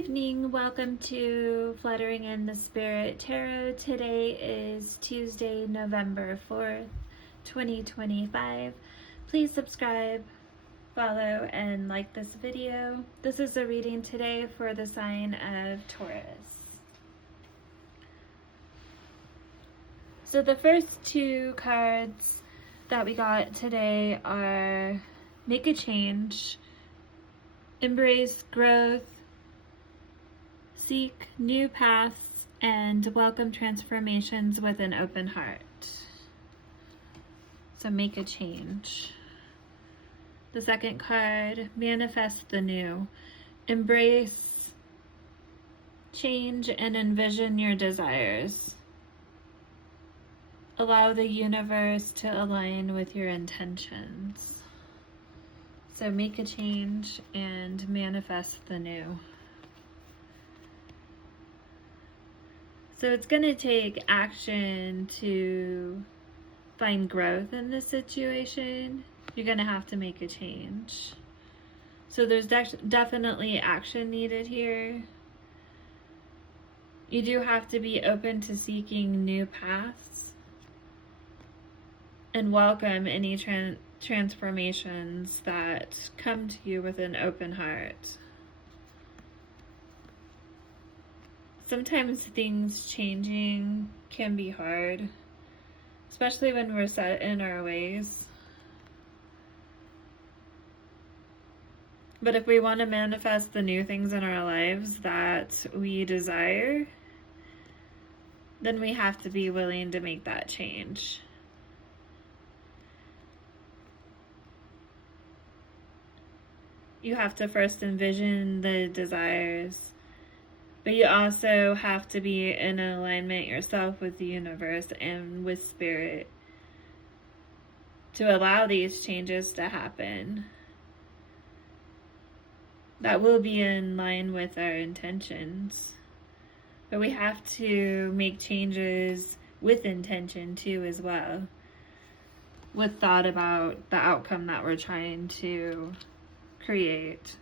evening. Welcome to Fluttering in the Spirit Tarot. Today is Tuesday, November 4th, 2025. Please subscribe, follow, and like this video. This is a reading today for the sign of Taurus. So the first two cards that we got today are Make a Change, Embrace Growth, Seek new paths, and welcome transformations with an open heart. So make a change. The second card, manifest the new. Embrace change and envision your desires. Allow the universe to align with your intentions. So make a change and manifest the new. So it's going to take action to find growth in this situation. You're going to have to make a change. So there's definitely action needed here. You do have to be open to seeking new paths and welcome any transformations that come to you with an open heart. Sometimes things changing can be hard, especially when we're set in our ways. But if we want to manifest the new things in our lives that we desire, then we have to be willing to make that change. You have to first envision the desires, but you also have to be in alignment yourself with the universe and with spirit to allow these changes to happen. That will be in line with our intentions. But we have to make changes with intention too as well, with thought about the outcome that we're trying to create.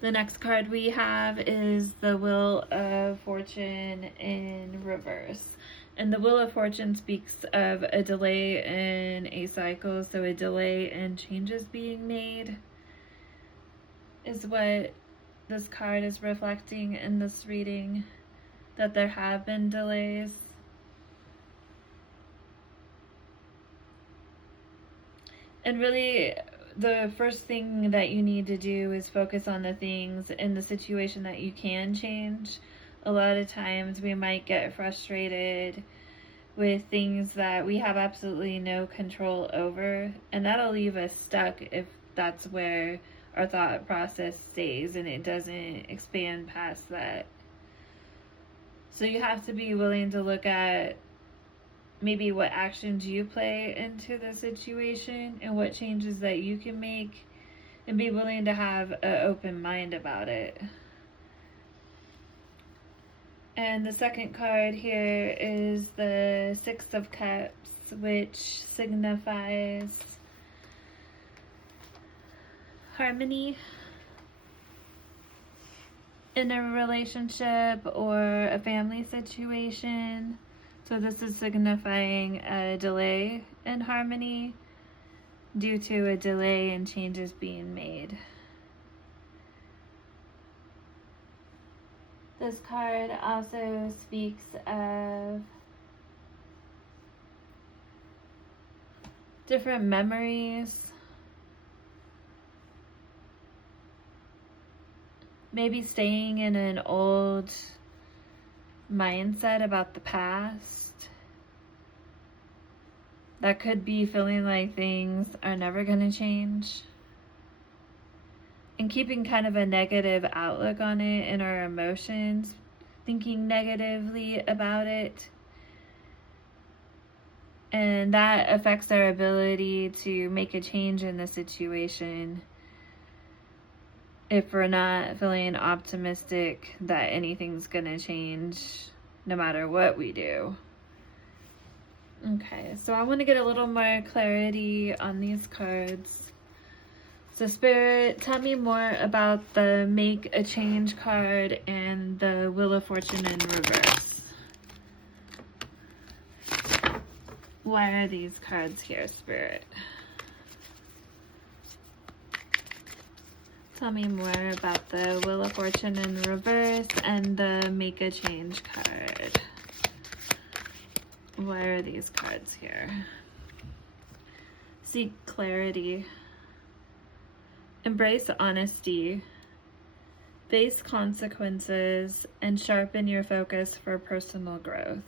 The next card we have is the Wheel of Fortune in reverse. And the Wheel of Fortune speaks of a delay in a cycle, so a delay in changes being made is what this card is reflecting in this reading, that there have been delays. And really, the first thing that you need to do is focus on the things in the situation that you can change. A lot of times we might get frustrated with things that we have absolutely no control over, and that'll leave us stuck if that's where our thought process stays and it doesn't expand past that. So you have to be willing to look at maybe what actions you play into the situation and what changes that you can make, and be willing to have an open mind about it. And the second card here is the Six of Cups, which signifies harmony in a relationship or a family situation. So this is signifying a delay in harmony due to a delay in changes being made. This card also speaks of different memories, maybe staying in an old mindset about the past. That could be feeling like things are never going to change, and keeping kind of a negative outlook on it in our emotions, thinking negatively about it. And that affects our ability to make a change in the situation if we're not feeling optimistic that anything's gonna change no matter what we do. Okay, so I want to get a little more clarity on these cards. So Spirit, tell me more about the Make a Change card and the Wheel of Fortune in reverse. Why are these cards here, Spirit? Tell me more about the Wheel of Fortune in reverse and the Make a Change card. Why are these cards here? Seek clarity. Embrace honesty. Face consequences and sharpen your focus for personal growth.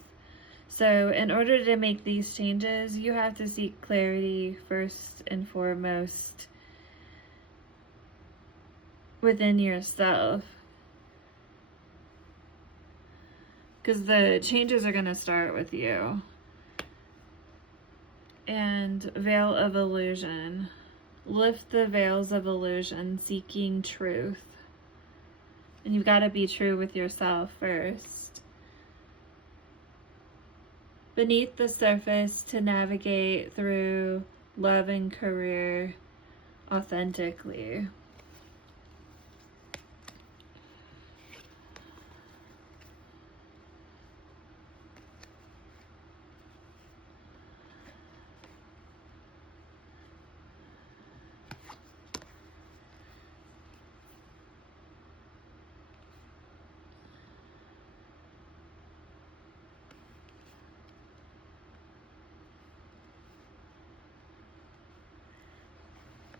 So in order to make these changes, you have to seek clarity first and foremost within yourself. Because the changes are going to start with you. And veil of illusion. Lift the veils of illusion, seeking truth. And you've got to be true with yourself first. Beneath the surface to navigate through love and career authentically.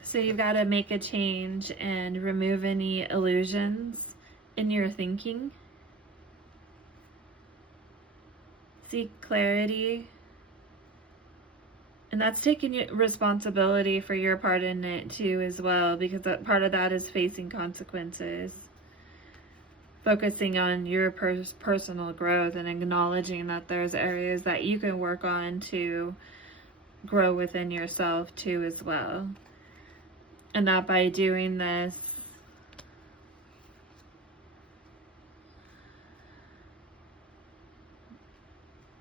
So you've got to make a change and remove any illusions in your thinking. Seek clarity. And that's taking responsibility for your part in it too as well, because that part of that is facing consequences. Focusing on your personal growth and acknowledging that there's areas that you can work on to grow within yourself too as well. And that by doing this,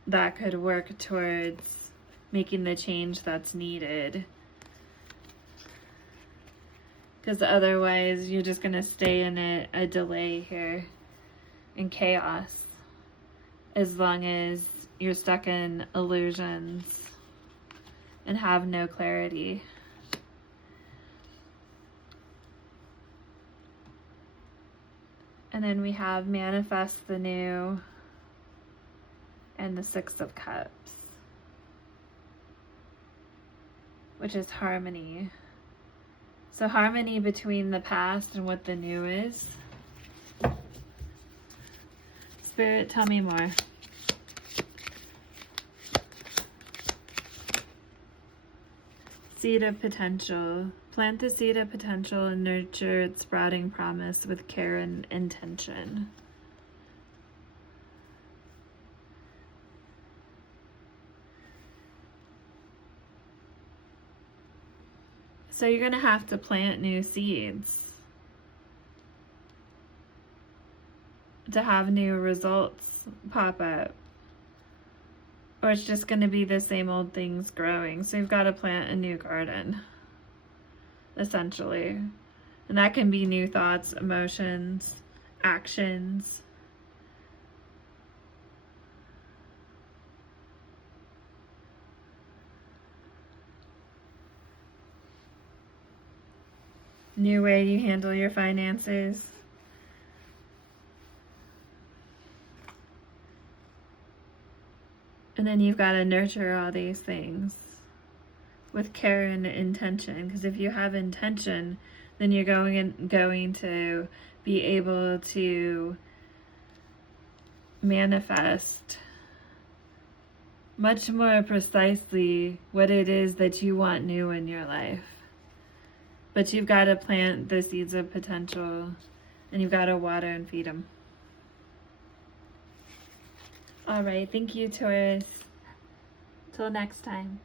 that could work towards making the change that's needed. Because otherwise, you're just going to stay in a delay here, in chaos, as long as you're stuck in illusions and have no clarity. And then we have manifest the new and the Six of Cups, which is harmony. So harmony between the past and what the new is. Spirit, tell me more. Seed of potential. Plant the seed of potential and nurture its sprouting promise with care and intention. So you're going to have to plant new seeds to have new results pop up. Or it's just going to be the same old things growing. So you've got to plant a new garden, essentially. And that can be new thoughts, emotions, actions. New way you handle your finances. And then you've got to nurture all these things with care and intention. Because if you have intention, then you're going to be able to manifest much more precisely what it is that you want new in your life. But you've got to plant the seeds of potential, and you've got to water and feed them. All right, thank you, Taurus. Till next time.